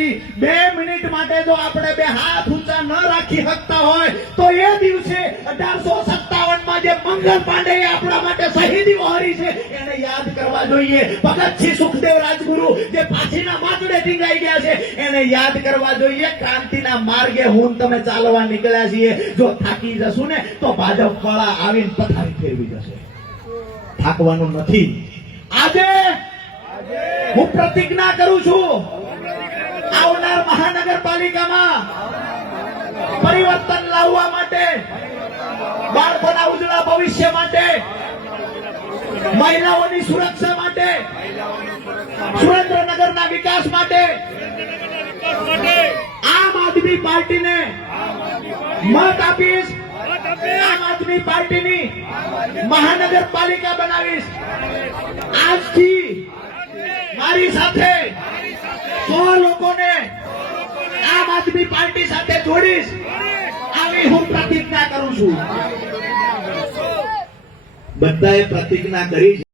કરી 2 મિનિટ માટે જો આપણે બે હાથ ઊંચા ન રાખી શકતા હોય તો એ દિવસે 1857 માં જે મંગલ પાંડેએ આપણા માટે શહીદી વહોરી છે એને યાદ કરવા જોઈએ. ભગતસિંહ સુખદેવ રાજગુરુ જે ફાંસીના માંચડે ટીંગાઈ ગયા છે એને યાદ કરવા જોઈએ. ક્રાંતિના માર્ગે હું તમે ચાલવા નીકળ્યા છીએ. જો થાકી જશું ને તો ભાજપ વાળા આવીને પથારી ફેરવી જશે. થાકવાનું નથી. આજે હું પ્રતિજ્ઞા કરું છું, આવનાર મહાનગરપાલિકામાં પરિવર્તન લાવવા માટે, બાળકોના ઉજળા ભવિષ્ય માટે, મહિલાઓની સુરક્ષા માટે, સુરેન્દ્રનગરના વિકાસ માટે આમ આદમી પાર્ટીને મત આપીશ. આમ આદમી પાર્ટીની મહાનગરપાલિકા બનાવીશ. આજથી મારી સાથે 100 લોકોને આમ આદમી પાર્ટી સાથે જોડીશ. આવી હું પ્રતિજ્ઞા કરું છું. બધાએ પ્રતિજ્ઞા કરી.